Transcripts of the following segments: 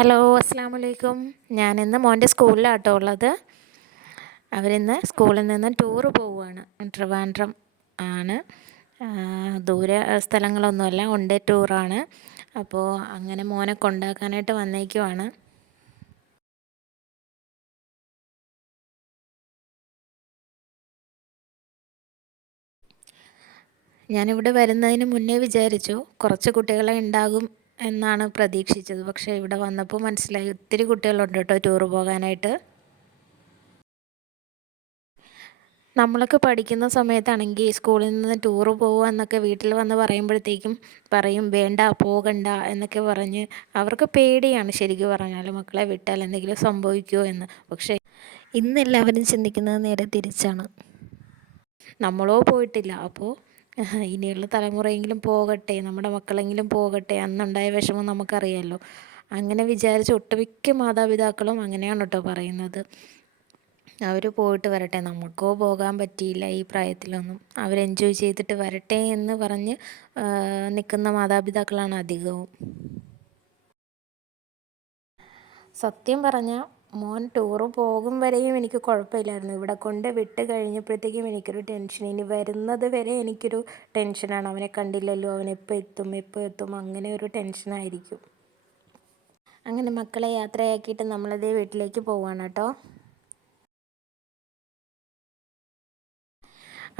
Hello, അസ്സാം വലൈക്കും. ഞാനിന്ന് മോൻ്റെ സ്കൂളിലാട്ടോ ഉള്ളത്. അവരിന്ന് സ്കൂളിൽ നിന്ന് ടൂറ് പോവുകയാണ്. ട്രിവാൻഡ്രം ആണ്. ദൂരെ സ്ഥലങ്ങളൊന്നുമല്ല, വൺ ഡേ ടൂറാണ്. അപ്പോൾ അങ്ങനെ മോനെ കൊണ്ടാക്കാനായിട്ട് വന്നേക്കുവാണ്. ഞാനിവിടെ വരുന്നതിന് മുന്നേ വിചാരിച്ചു കുറച്ച് കുട്ടികളെ ഉണ്ടാകും എന്നാണ് പ്രതീക്ഷിച്ചത്. പക്ഷേ ഇവിടെ വന്നപ്പോൾ മനസ്സിലായി ഒത്തിരി കുട്ടികളുണ്ട് കേട്ടോ ടൂറ് പോകാനായിട്ട്. നമ്മളൊക്കെ പഠിക്കുന്ന സമയത്താണെങ്കിൽ സ്കൂളിൽ നിന്ന് ടൂറ് പോകുക എന്നൊക്കെ വീട്ടിൽ വന്ന് പറയുമ്പോഴത്തേക്കും പറയും വേണ്ട, പോകണ്ട എന്നൊക്കെ പറഞ്ഞ് അവർക്ക് പേടിയാണ് ശരിക്കും പറഞ്ഞാൽ മക്കളെ വിട്ടാൽ എന്തെങ്കിലും സംഭവിക്കുമോ എന്ന്. പക്ഷേ ഇന്നെല്ലാവരും ചിന്തിക്കുന്നത് നേരെ തിരിച്ചാണ്. നമ്മളോ പോയിട്ടില്ല, അപ്പോൾ ഇനിയുള്ള തലമുറയെങ്കിലും പോകട്ടെ, നമ്മുടെ മക്കളെങ്കിലും പോകട്ടെ, അന്നുണ്ടായ വിഷമം നമുക്കറിയാമല്ലോ. അങ്ങനെ വിചാരിച്ച് ഒട്ടുമിക്ക മാതാപിതാക്കളും അങ്ങനെയാണ് കേട്ടോ പറയുന്നത്. അവർ പോയിട്ട് വരട്ടെ, നമുക്കോ പോകാൻ പറ്റിയില്ല ഈ പ്രായത്തിലൊന്നും, അവർ എൻജോയ് ചെയ്തിട്ട് വരട്ടെ എന്ന് പറഞ്ഞ് നിൽക്കുന്ന മാതാപിതാക്കളാണ് അധികവും. സത്യം പറഞ്ഞാൽ മോൻ ടൂറ് പോകും വരെയും എനിക്ക് കുഴപ്പമില്ലായിരുന്നു. ഇവിടെ കൊണ്ട് വിട്ട് കഴിഞ്ഞപ്പോഴത്തേക്കും എനിക്കൊരു ടെൻഷൻ, ഇനി വരുന്നത് വരെ എനിക്കൊരു ടെൻഷനാണ്. അവനെ കണ്ടില്ലല്ലോ, അവൻ എപ്പോൾ എത്തും അങ്ങനെ ഒരു ടെൻഷനായിരിക്കും. അങ്ങനെ മക്കളെ യാത്രയാക്കിയിട്ട് നമ്മളതേ വീട്ടിലേക്ക് പോവാണ് കേട്ടോ.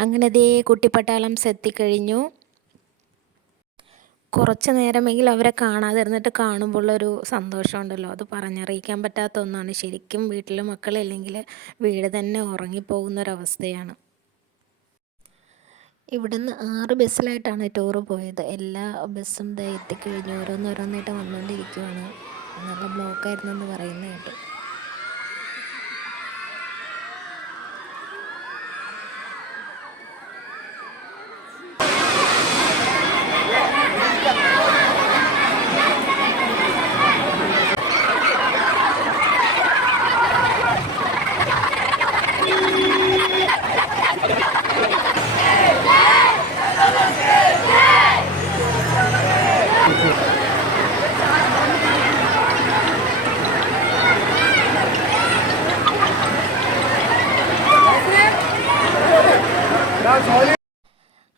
അങ്ങനെ ദേ കുട്ടിപ്പട്ടാളംസ് എത്തിക്കഴിഞ്ഞു. കുറച്ച് നേരമെങ്കിലും അവരെ കാണാതിരുന്നിട്ട് കാണുമ്പോഴുള്ളൊരു സന്തോഷമുണ്ടല്ലോ, അത് പറഞ്ഞറിയിക്കാൻ പറ്റാത്ത ഒന്നാണ്. ശരിക്കും വീട്ടിൽ മക്കളില്ലെങ്കിൽ വീട് തന്നെ ഉറങ്ങിപ്പോകുന്നൊരവസ്ഥയാണ്. ഇവിടുന്ന് 6 ബസ്സിലായിട്ടാണ് ടൂറ് പോയത്. എല്ലാ ബസ്സും ദേ എത്തിക്കഴിഞ്ഞു, ഓരോന്നോരോന്നായിട്ട് വന്നുകൊണ്ടിരിക്കുവാണ്. നല്ല ബ്ലോക്കായിരുന്നു എന്ന് പറയുന്നത് കേട്ടു.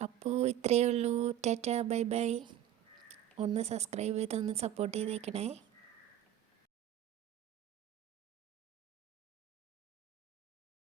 അപ്പോൾ ഇത്രയേ ഉള്ളൂ. Tata, bye bye. ഒന്ന് സബ്സ്ക്രൈബ് ചെയ്ത് ഒന്ന് സപ്പോർട്ട് ചെയ്തേക്കണേ.